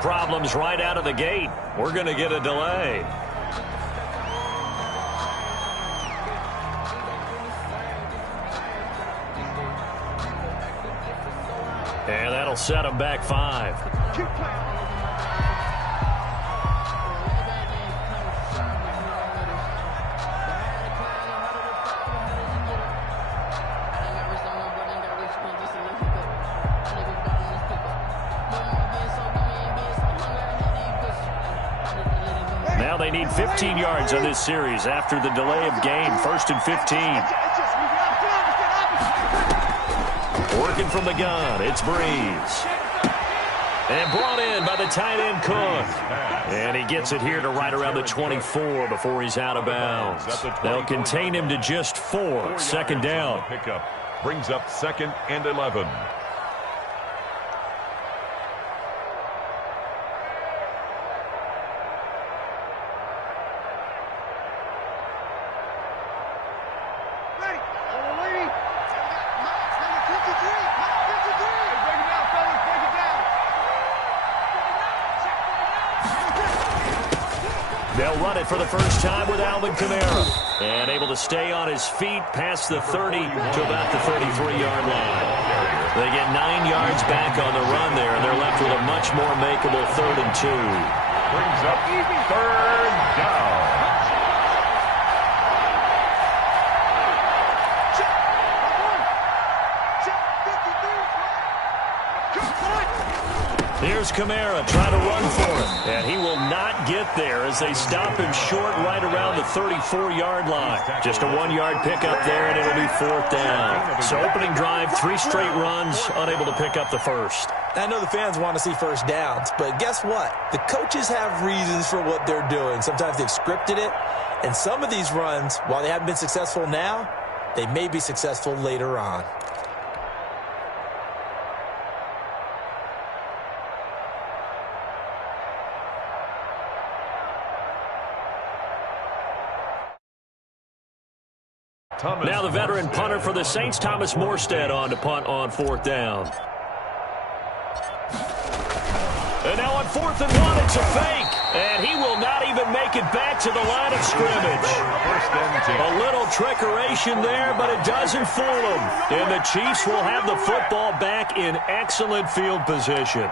problems right out of the gate. We're going to get a delay. And that'll set them back 5. Now they need 15 yards on this series after the delay of game. 1st and 15. Working from the gun, it's Breeze. And brought in by the tight end Cook. And he gets it here to right around the 24 before he's out of bounds. They'll contain him to just 4. 2nd down. Pickup brings up 2nd and 11. They'll run it for the first time with Alvin Kamara. And able to stay on his feet past the 30 to about the 33-yard line. They get 9 yards back on the run there, and they're left with a much more makeable 3rd and 2. Brings up 3rd down. Here's Kamara trying to run for him. And he will not get there as they stop him short right around the 34-yard line. Just a 1-yard pickup there, and it'll be 4th down. So opening drive, 3 straight runs, unable to pick up the first. I know the fans want to see first downs, but guess what? The coaches have reasons for what they're doing. Sometimes they've scripted it, and some of these runs, while they haven't been successful now, they may be successful later on. Now the veteran punter for the Saints, Thomas Morstead, on to punt on 4th down. And now on 4th and 1, it's a fake. And he will not even make it back to the line of scrimmage. A little trickeration there, but it doesn't fool him. And the Chiefs will have the football back in excellent field position.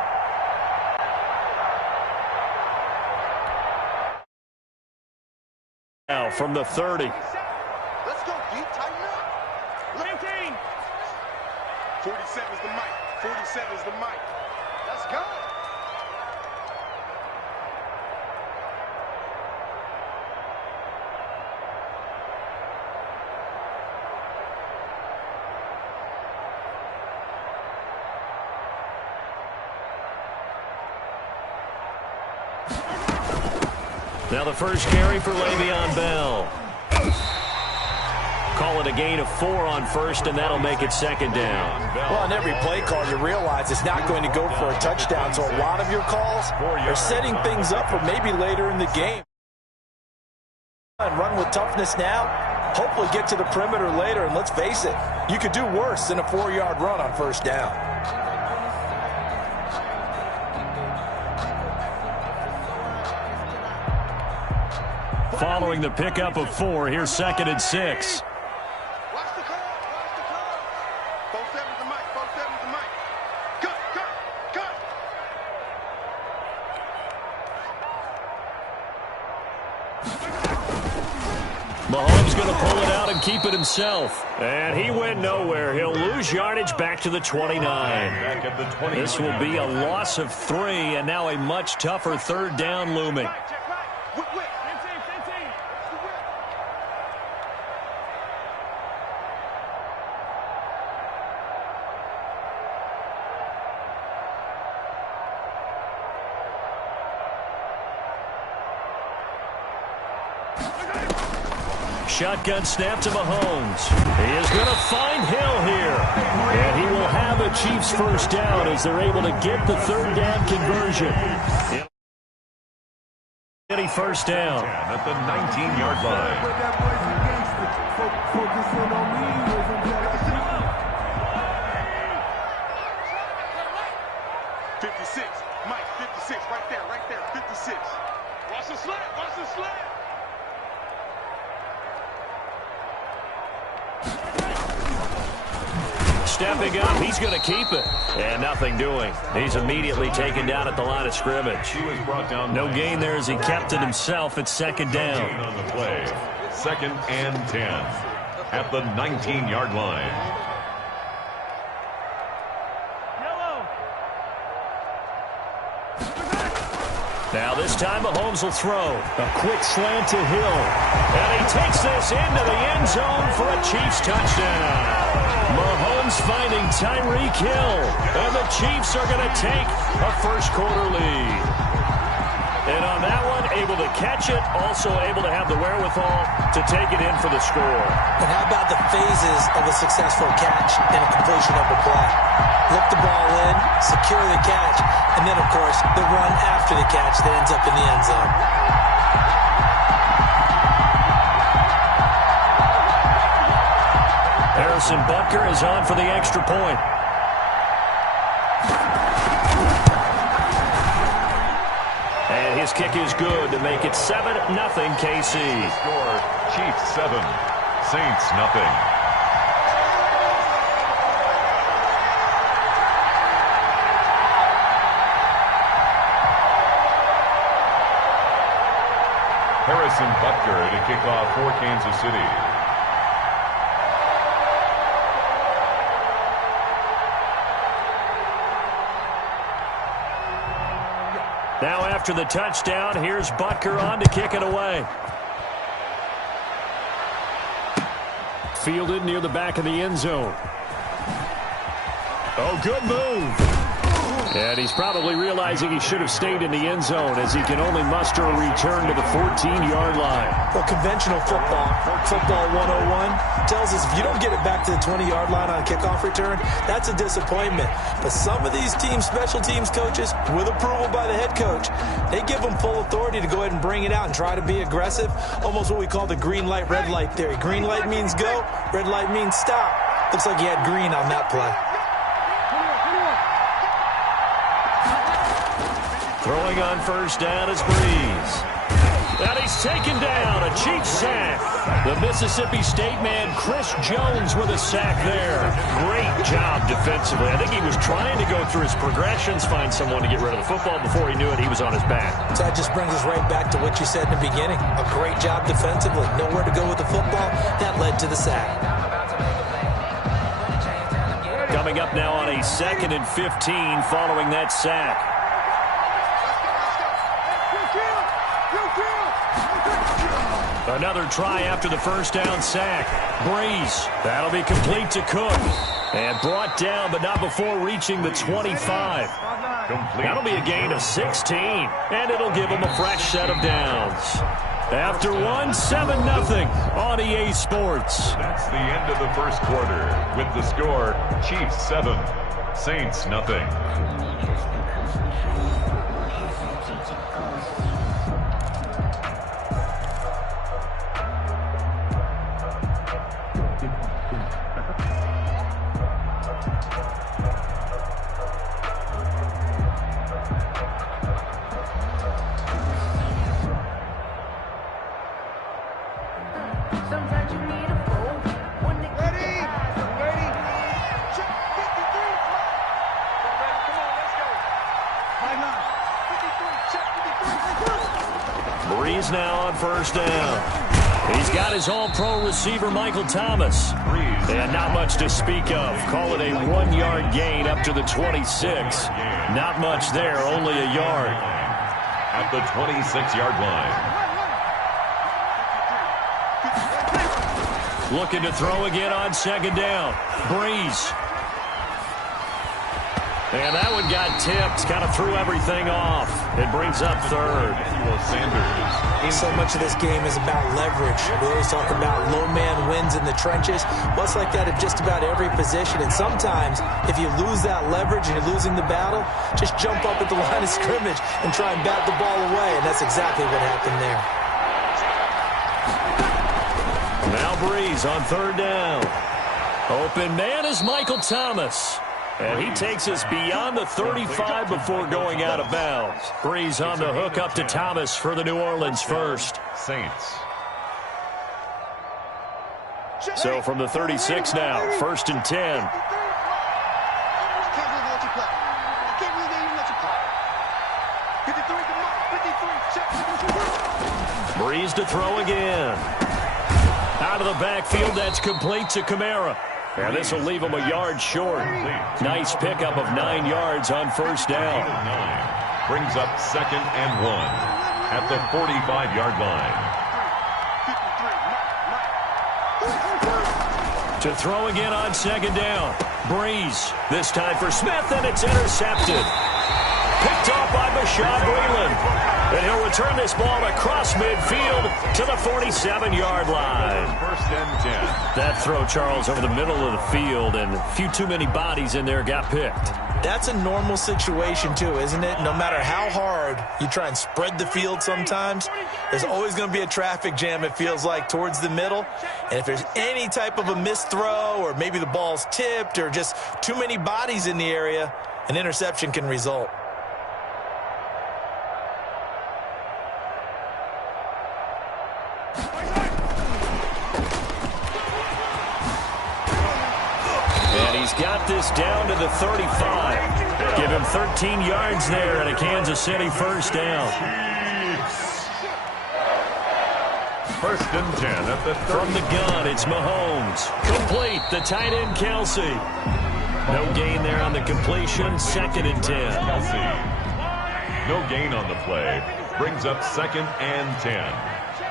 Now from the 30. 47's the mic. 47's the mic. Let's go. Now the first carry for Le'Veon Bell. Call it a gain of 4 on 1st, and that'll make it 2nd down. Well, on every play call, you realize it's not going to go for a touchdown, so a lot of your calls are setting things up for maybe later in the game. And run with toughness now, hopefully get to the perimeter later, and let's face it, you could do worse than a 4-yard run on 1st down. Following the pickup of 4, here's 2nd and 6. Mahomes going to pull it out and keep it himself. And he went nowhere. He'll lose yardage back to the 29. This will be a loss of 3, and now a much tougher 3rd down looming. Shotgun snap to Mahomes. He is going to find Hill here. And he will have a Chiefs first down as they're able to get the 3rd down conversion. Any first down. At the 19-yard line. 56. Mike, 56. 56, right there, 56. Watch the slant, watch the slant. Stepping up, he's going to keep it. And nothing doing. He's immediately taken down at the line of scrimmage. He was brought down. No gain there as he kept it himself at second down. On the play. 2nd and 10 at the 19-yard line. Now this time Mahomes will throw. A quick slant to Hill. And he takes this into the end zone for a Chiefs touchdown. Mahomes finding Tyreek Hill. And the Chiefs are going to take a first-quarter lead. And on that one, able to catch it, also able to have the wherewithal to take it in for the score. And how about the phases of a successful catch and a completion of a play? Lift the ball in, secure the catch, and then, of course, the run after the catch that ends up in the end zone. Harrison Butker is on for the extra point. And his kick is good to make it 7-0 KC. Score, Chiefs 7, Saints nothing. Harrison Butker to kick off for Kansas City. Now after the touchdown, here's Butker on to kick it away. Fielded near the back of the end zone. Oh, good move. And he's probably realizing he should have stayed in the end zone as he can only muster a return to the 14-yard line. Well, conventional football 101, tells us if you don't get it back to the 20-yard line on a kickoff return, that's a disappointment. But some of these special teams coaches, with approval by the head coach, they give them full authority to go ahead and bring it out and try to be aggressive, almost what we call the green light, red light theory. Green light means go, red light means stop. Looks like he had green on that play. Throwing on first down is Breeze. And he's taken down, a Chiefs sack. The Mississippi State man, Chris Jones, with a sack there. Great job defensively. I think he was trying to go through his progressions, find someone to get rid of the football. Before he knew it, he was on his back. So that just brings us right back to what you said in the beginning. A great job defensively. Nowhere to go with the football. That led to the sack. Coming up now on a 2nd and 15 following that sack. Another try after the first down sack. Breeze. That'll be complete to Cook. And brought down, but not before reaching the 25. That'll be a gain of 16. And it'll give them a fresh set of downs. After one, 7-0 on EA Sports. That's the end of the first quarter. With the score, Chiefs 7, Saints nothing. Breeze now on first down. He's got his all-pro receiver, Michael Thomas. And not much to speak of. Call it a 1-yard gain up to the 26. Not much there, only a yard. At the 26-yard line. Looking to throw again on second down. Breeze. And that one got tipped. Kind of threw everything off. It brings up third. So much of this game is about leverage. We always talk about low man wins in the trenches. Well, it's like that at just about every position. And sometimes, if you lose that leverage and you're losing the battle, just jump up at the line of scrimmage and try and bat the ball away. And that's exactly what happened there. Now Breeze on third down. Open man is Michael Thomas. And he takes us beyond the 35 before going out of bounds. Breeze on the hook up to Thomas for the New Orleans first. Saints. So from the 36 now, 1st and 10. Breeze to throw again. Out of the backfield, that's complete to Kamara. And this will leave him a yard short. Nice pickup of 9 yards on first down. Brings up 2nd and 1 at the 45-yard line. To throw again on 2nd down. Breeze. This time for Smith, and it's intercepted. Picked off by Bashaud Breeland. And he'll return this ball across midfield to the 47-yard line. 1st and 10. That throw, Charles, over the middle of the field, and a few too many bodies in there got picked. That's a normal situation, too, isn't it? No matter how hard you try and spread the field sometimes, there's always going to be a traffic jam, it feels like, towards the middle. And if there's any type of a missed throw, or maybe the ball's tipped, or just too many bodies in the area, an interception can result. Got this down to the 35. Give him 13 yards there and a Kansas City first down. 1st and 10 at the 30. From the gun, it's Mahomes. Complete, the tight end, Kelsey. No gain there on the completion, 2nd and 10. Kelsey. No gain on the play. Brings up 2nd and 10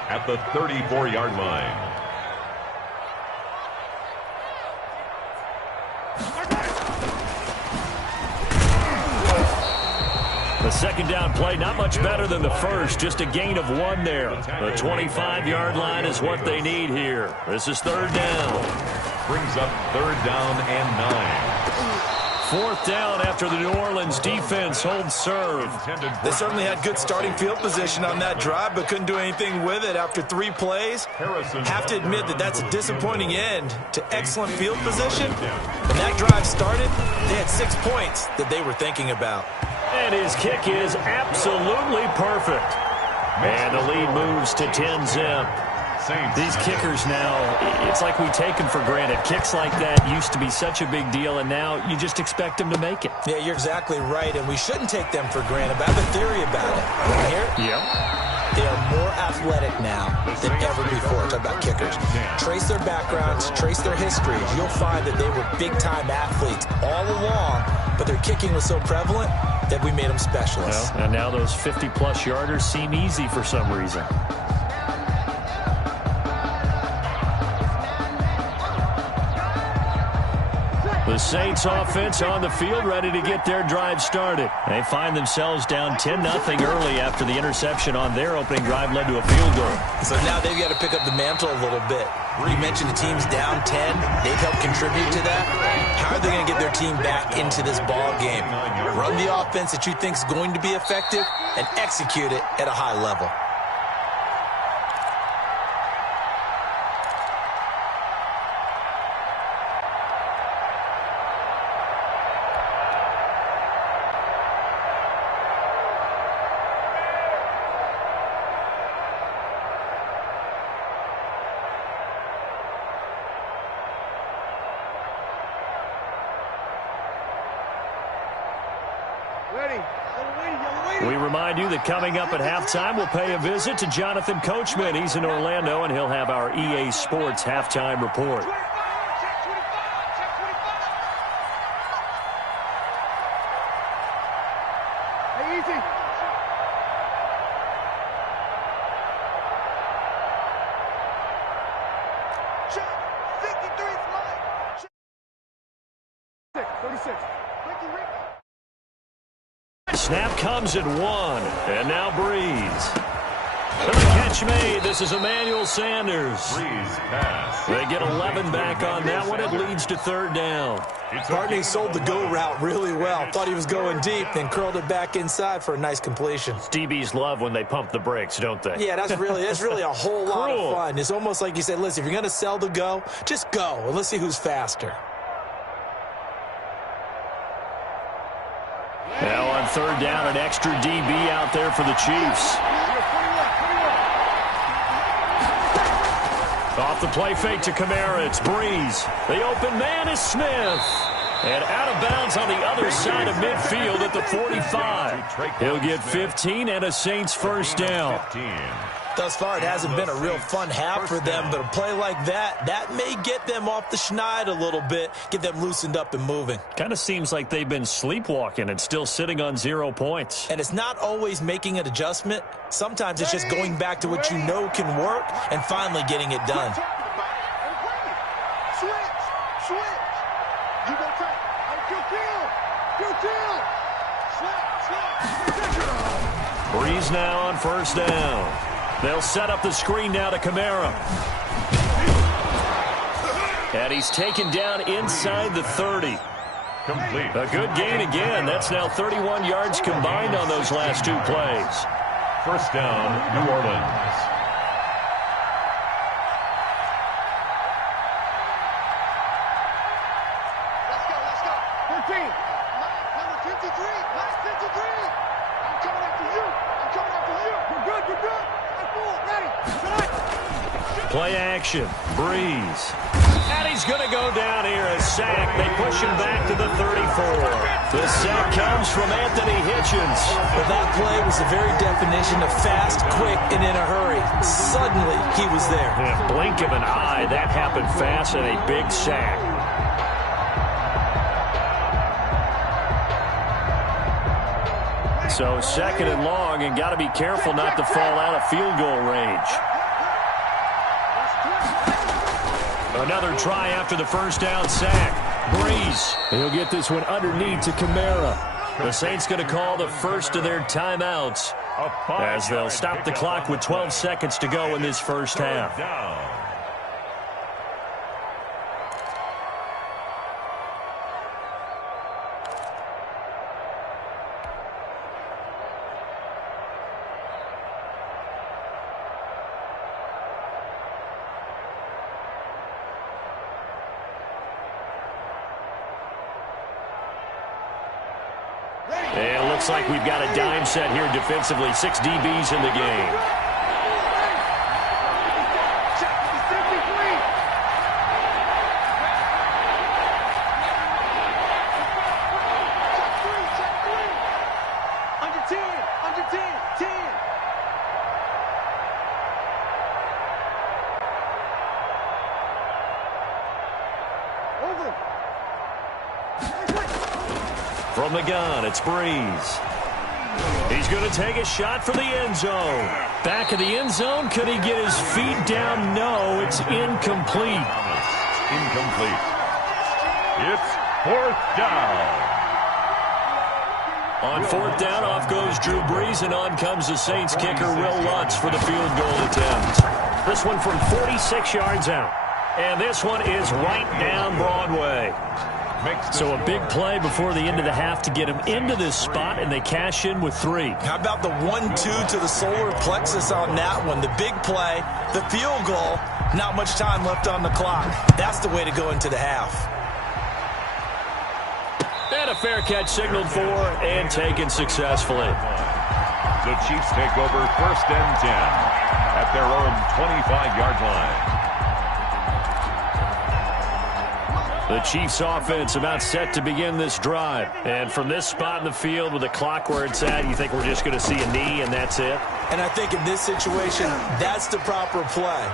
at the 34-yard line. The 2nd down play, not much better than the first, just a gain of 1 there. The 25-yard line is what they need here. This is 3rd down. Brings up 3rd down and 9. 4th down after the New Orleans defense holds serve. They certainly had good starting field position on that drive, but couldn't do anything with it after 3 plays. Have to admit that that's a disappointing end to excellent field position. When that drive started, they had 6 points that they were thinking about. And his kick is absolutely perfect. And the lead moves to 10-zip. These kickers now, it's like we take them for granted. Kicks like that used to be such a big deal, and now you just expect them to make it. Yeah, you're exactly right, and we shouldn't take them for granted. But I have a theory about it. You hear it? Yeah. They are more athletic now than ever before. Talk about kickers. Trace their backgrounds, trace their histories. You'll find that they were big-time athletes all along, but their kicking was so prevalent that we made them specialists. Well, and now those 50-plus yarders seem easy for some reason. The Saints offense on the field, ready to get their drive started. They find themselves down 10-0 early after the interception on their opening drive led to a field goal. So now they've got to pick up the mantle a little bit. You mentioned the team's down 10. They've helped contribute to that. How are they going to get their team back into this ball game? Run the offense that you think is going to be effective and execute it at a high level. We remind you that coming up at halftime, we'll pay a visit to Jonathan Coachman. He's in Orlando, and he'll have our EA Sports halftime report. Snap comes at 1, and now Breeze. And the catch made. This is Emmanuel Sanders. Breeze pass. They get 11 back on that one. It leads to 3rd down. Barney sold the go route really well. Thought he was going deep, then curled it back inside for a nice completion. DBs love when they pump the brakes, don't they? Yeah, that's really a whole lot of fun. It's almost like you said, listen, if you're going to sell the go, just go, and let's see who's faster. third down, an extra DB out there for the Chiefs. Off the play fake to Kamara, it's Breeze. The open man is Smith. And out of bounds on the other side of midfield at the 45. He'll get 15 and a Saints first down. Thus far, it hasn't been a real fun half for them, but a play like that may get them off the schneid a little bit, get them loosened up and moving. Kind of seems like they've been sleepwalking and still sitting on 0 points. And it's not always making an adjustment. Sometimes it's just going back to what you know can work and finally getting it done. Switch. You go tight. Slap. Breeze now on first down. They'll set up the screen now to Kamara. And he's taken down inside the 30. Complete. A good gain again. That's now 31 yards combined on those last 2 plays. First down, New Orleans. Let's go. 13. Number 53. Last 53. I'm coming after you. You're good. Ready. Play action. Breeze. And he's going to go down here. A sack. They push him back to the 34. The sack comes from Anthony Hitchens. Well, that play was the very definition of fast, quick, and in a hurry. Suddenly, he was there. Yeah, blink of an eye. That happened fast and a big sack. So second and long, and got to be careful not to fall out of field goal range. Another try after the first down sack. Breeze. He'll get this one underneath to Kamara. The Saints going to call the first of their timeouts as they'll stop the clock with 12 seconds to go in this first half. And it looks like we've got a dime set here defensively. 6 DBs in the game. Under 10. Over. From the gun, it's Breeze. He's going to take a shot for the end zone. Back of the end zone. Could he get his feet down? No, it's incomplete. Incomplete. It's fourth down. On fourth down, off goes Drew Brees, and on comes the Saints kicker, Will Lutz, for the field goal attempt. This one from 46 yards out. And this one is right down Broadway. So a big play before the end of the half to get him into this spot, and they cash in with 3. How about the 1-2 to the solar plexus on that one? The big play, the field goal, not much time left on the clock. That's the way to go into the half. And a fair catch signaled for and taken successfully. The Chiefs take over first and 10 at their own 25-yard line. The Chiefs offense about set to begin this drive. And from this spot in the field with the clock where it's at, you think we're just going to see a knee and that's it? And I think in this situation, that's the proper play.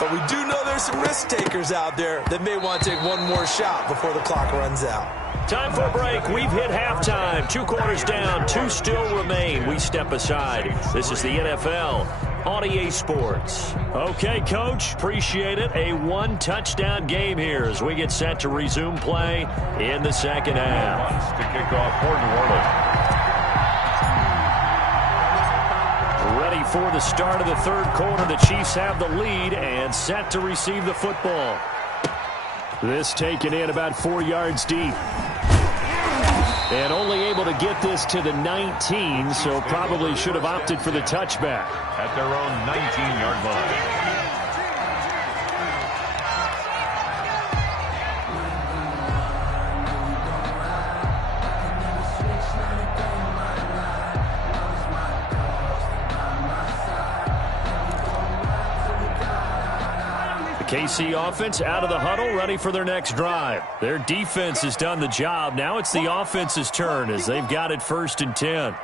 But we do know there's some risk takers out there that may want to take one more shot before the clock runs out. Time for a break. We've hit halftime. 2 quarters down. 2 still remain. We step aside. This is the NFL on EA Sports. Okay, Coach. Appreciate it. A 1-touchdown game here as we get set to resume play in the second half. To kick off for New Orleans. Ready for the start of the third quarter. The Chiefs have the lead and set to receive the football. This taken in about 4 yards deep. And only able to get this to the 19, so probably should have opted for the touchback. At their own 19-yard line. KC offense out of the huddle, ready for their next drive. Their defense has done the job. Now it's the offense's turn as they've got it 1st and 10.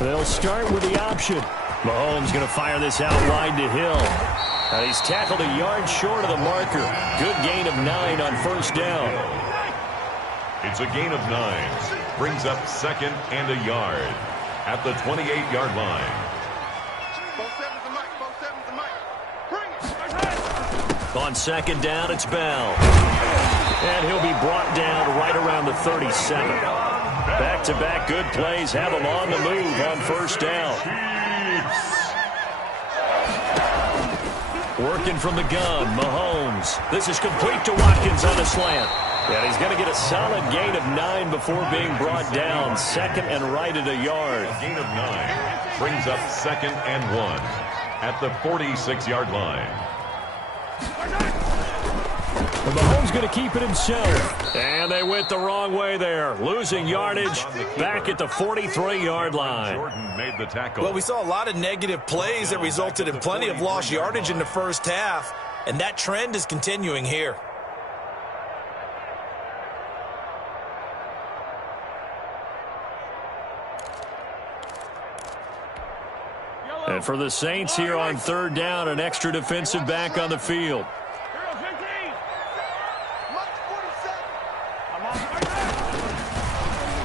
They'll start with the option. Mahomes going to fire this out wide to Hill. And he's tackled a yard short of the marker. Good gain of 9 on 1st down. It's a gain of 9. Brings up 2nd and a yard at the 28-yard line. On 2nd down, it's Bell. And he'll be brought down right around the 37. Back-to-back good plays have him on the move on 1st down. Working from the gun, Mahomes. This is complete to Watkins on a slant. And he's going to get a solid gain of 9 before being brought down. 2nd and right at a yard. A gain of 9 brings up 2nd and 1 at the 46-yard line. And Mahomes going to keep it himself. And they went the wrong way there. Losing yardage back at the 43-yard line. Jordan made the tackle. Well, we saw a lot of negative plays that resulted in plenty of lost yardage in the first half. And that trend is continuing here. And for the Saints here on 3rd down, an extra defensive back on the field.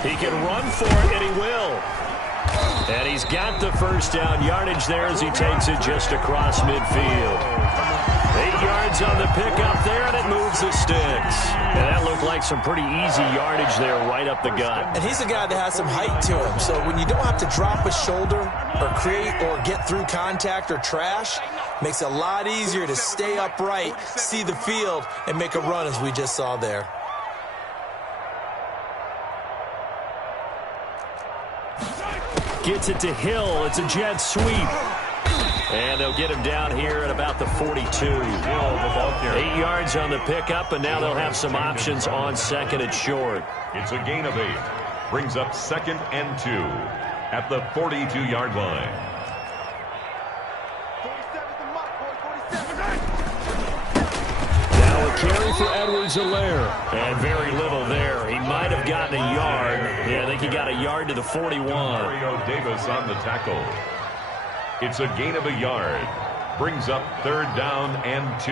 He can run for it, and he will. And he's got the 1st down yardage there as he takes it just across midfield. 8 yards on the pickup there, and it moves the sticks. And that looked like some pretty easy yardage there right up the gut. And he's a guy that has some height to him. So when you don't have to drop a shoulder or create or get through contact or trash, makes it a lot easier to stay upright, see the field, and make a run as we just saw there. Gets it to Hill. It's a jet sweep. And they'll get him down here at about the 42. 8 yards on the pickup, and now they'll have some options on 2nd and short. It's a gain of 8. Brings up 2nd and 2 at the 42-yard line. Now a carry for Edwards-Helaire. And very little there. He might have gotten a yard. Yeah, I think he got a yard to the 41. Mario Davis on the tackle. It's a gain of a yard. Brings up 3rd down and 2.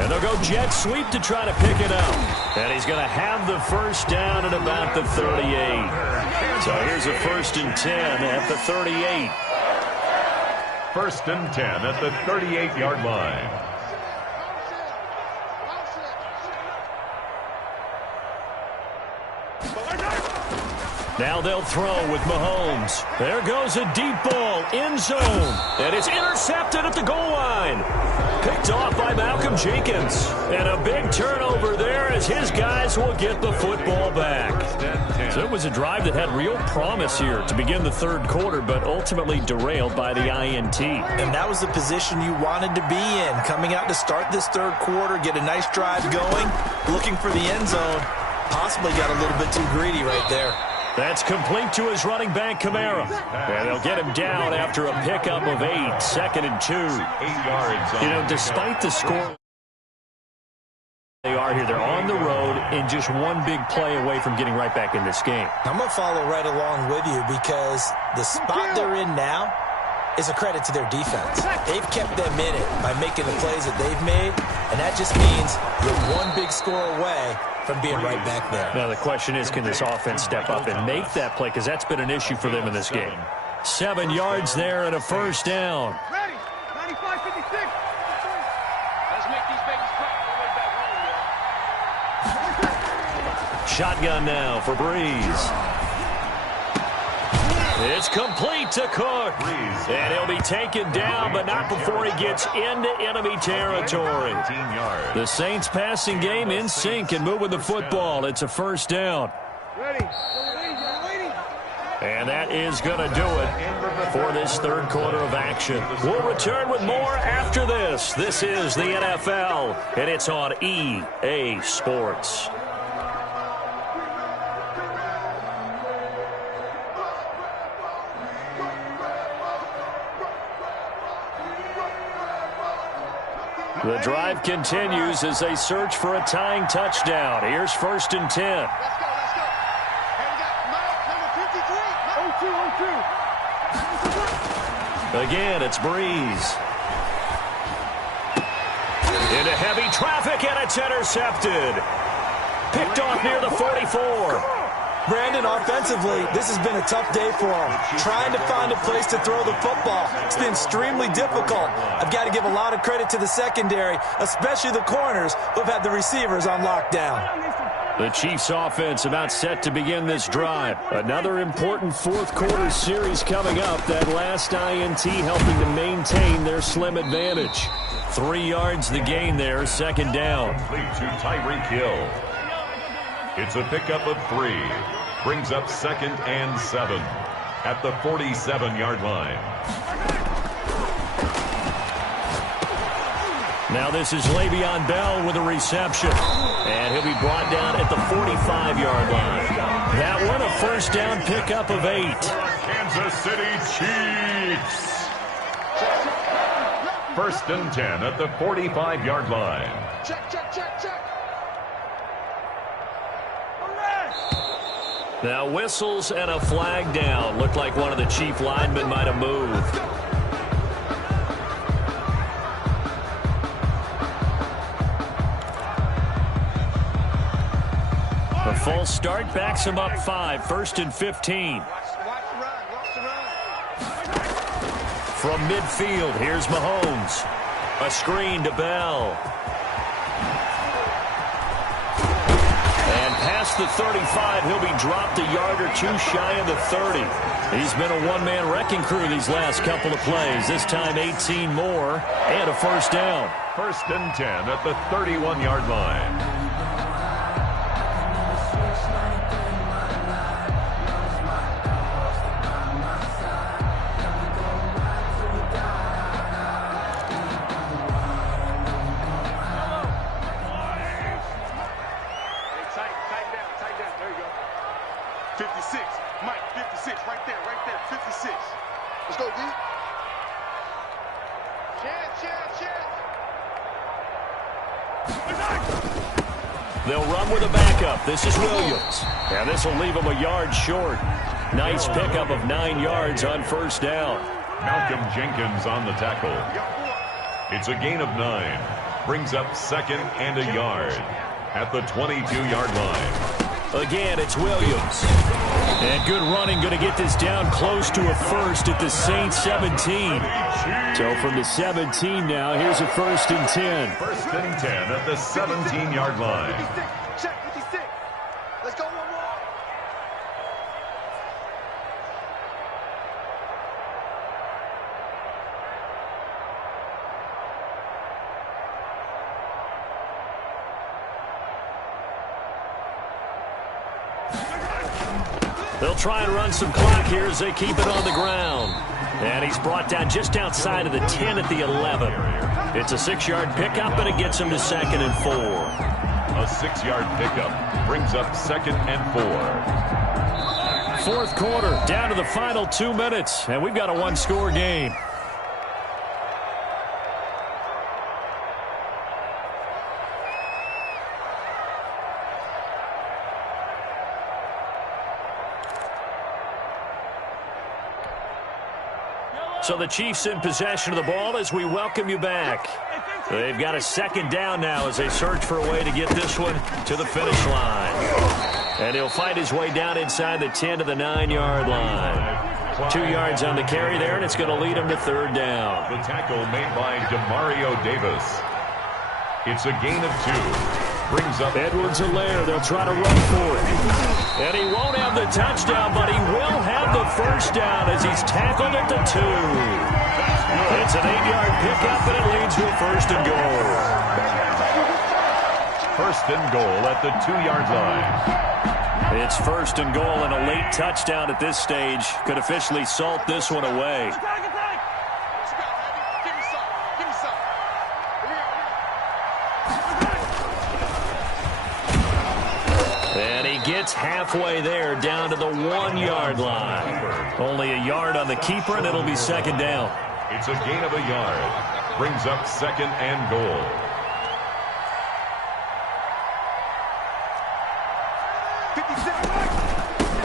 And they'll go jet sweep to try to pick it up. And he's going to have the 1st down at about the 38. So here's a 1st and 10 at the 38. 1st and 10 at the 38-yard line. Now they'll throw with Mahomes. There goes a deep ball, end zone. And it's intercepted at the goal line. Picked off by Malcolm Jenkins. And a big turnover there as his guys will get the football back. So it was a drive that had real promise here to begin the 3rd quarter, but ultimately derailed by the INT. And that was the position you wanted to be in. Coming out to start this 3rd quarter, get a nice drive going, looking for the end zone. Possibly got a little bit too greedy right there. That's complete to his running back, Kamara. And they'll get him down after a pickup of 8, 2nd and 2. 8 yards. You know, despite the score they are here, they're on the road and just one big play away from getting right back in this game. I'm going to follow right along with you because the spot they're in now is a credit to their defense. They've kept them in it by making the plays that they've made, and that just means you're one big score away from being right back there. Now the question is, can this offense step up and make that play? Because that's been an issue for them in this game. 7 yards there and a 1st down. Ready. 95, 56. Let's make these babies cry on the way back home, Shotgun now for Breeze. It's complete to Cook. And he'll be taken down, but not before he gets into enemy territory. The Saints passing game in sync and moving the football. It's a 1st down. Ready. And that is going to do it for this 3rd quarter of action. We'll return with more after this. This is the NFL, and it's on EA Sports. The drive continues as they search for a tying touchdown. Here's 1st and 10. Let's go, let's go. Hey, we got Mike, number 53. 0-2, 0-2. Again, it's Breeze. Into heavy traffic, and it's intercepted. Picked off near the 44. Brandon, offensively, this has been a tough day for him. Trying to find a place to throw the football. It's been extremely difficult. I've got to give a lot of credit to the secondary, especially the corners who have had the receivers on lockdown. The Chiefs' offense about set to begin this drive. Another important fourth-quarter series coming up. That last INT helping to maintain their slim advantage. 3 yards the gain there, 2nd down. Complete to Tyreek Hill. It's a pickup of 3. Brings up 2nd and 7 at the 47-yard line. Now this is Le'Veon Bell with a reception. And he'll be brought down at the 45-yard line. That one a 1st down pickup of 8. Kansas City Chiefs. 1st and 10 at the 45-yard line. Check, check, check, check. Now whistles and a flag down. Looked like one of the Chief linemen might have moved. A false start backs him up 5. 1st and 15. Watch the run, watch the run. From midfield, here's Mahomes. A screen to Bell. And past the 35, he'll be dropped a yard or 2 shy of the 30. He's been a one-man wrecking crew these last couple of plays. This time 18 more and a 1st down. 1st and 10 at the 31-yard line. They'll run with a backup. This is Williams. And this will leave him a yard short. Nice pickup of 9 yards on 1st down. Malcolm Jenkins on the tackle. It's a gain of 9. Brings up 2nd and a yard at the 22-yard line. Again, it's Williams. And good running, going to get this down close to a 1st at the Saints 17. So from the 17 now, here's a 1st and 10. 1st and 10 at the 17-yard line. 56, check 56. Let's go one more. They'll try and run some clock here as they keep it on the ground. And he's brought down just outside of the 10 at the 11. It's a 6-yard pickup, and it gets him to 2nd and 4. A 6-yard pickup brings up 2nd and 4. 4th quarter, down to the final 2 minutes, and we've got a 1-score game. So the Chiefs in possession of the ball as we welcome you back. They've got a 2nd down now as they search for a way to get this one to the finish line. And he'll fight his way down inside the 10 to the 9-yard line. 2 yards on the carry there, and it's going to lead him to 3rd down. The tackle made by Demario Davis. It's a gain of 2. Brings up Edwards-Helaire. They'll try to run for it. And he won't have the touchdown, but he will have the 1st down as he's tackled at the 2. It's an 8-yard pickup, and it leads to a 1st and goal. 1st and goal at the 2-yard line. It's 1st and goal, and a late touchdown at this stage could officially salt this one away. And he gets halfway there down to the 1-yard line. Only a yard on the keeper, and it'll be 2nd down. It's a gain of a yard. Brings up second and goal.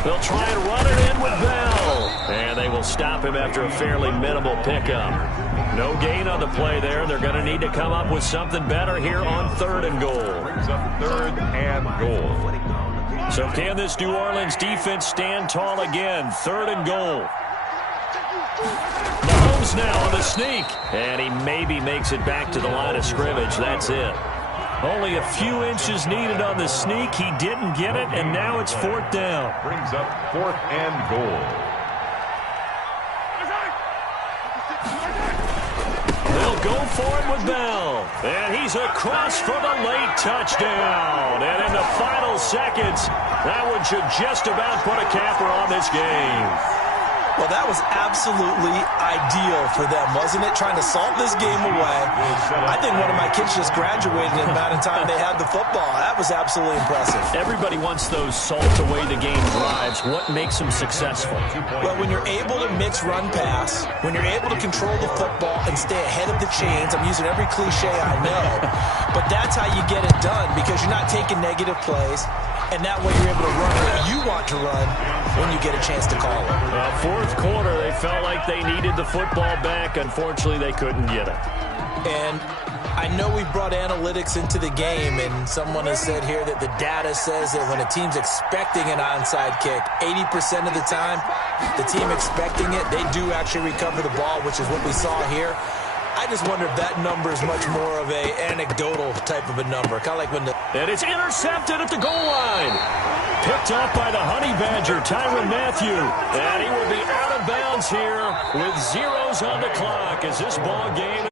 They'll try and run it in with Bell. And they will stop him after a fairly minimal pickup. No gain on the play there. They're going to need to come up with something better here on third and goal. Brings up third and goal. So can this New Orleans defense stand tall again? Third and goal. Mahomes now on the sneak. And he maybe makes it back to the line of scrimmage. That's it. Only a few inches needed on the sneak. He didn't get it, and now it's fourth down. Brings up fourth and goal. They'll go for it with Bell. And he's across for the late touchdown. And in the final seconds, that one should just about put a capper on this game. Well, that was absolutely ideal for them, wasn't it? Trying to salt this game away. I think one of my kids just graduated in the amount of time they had the football. That was absolutely impressive. Everybody wants those salt-away-the-game drives. What makes them successful? Well, when you're able to mix run-pass, when you're able to control the football and stay ahead of the chains, I'm using every cliche I know, but that's how you get it done because you're not taking negative plays. And that way you're able to run what you want to run when you get a chance to call it. Fourth quarter, they felt like they needed the football back. Unfortunately, they couldn't get it. And I know we've brought analytics into the game, and someone has said here that the data says that when a team's expecting an onside kick, 80% of the time, the team expecting it, they do actually recover the ball, which is what we saw here. I just wonder if that number is much more of a anecdotal type of a number. Kind of like when the... And it's intercepted at the goal line. Picked up by the Honey Badger, Tyrann Mathieu. And he will be out of bounds here with zeros on the clock as this ball game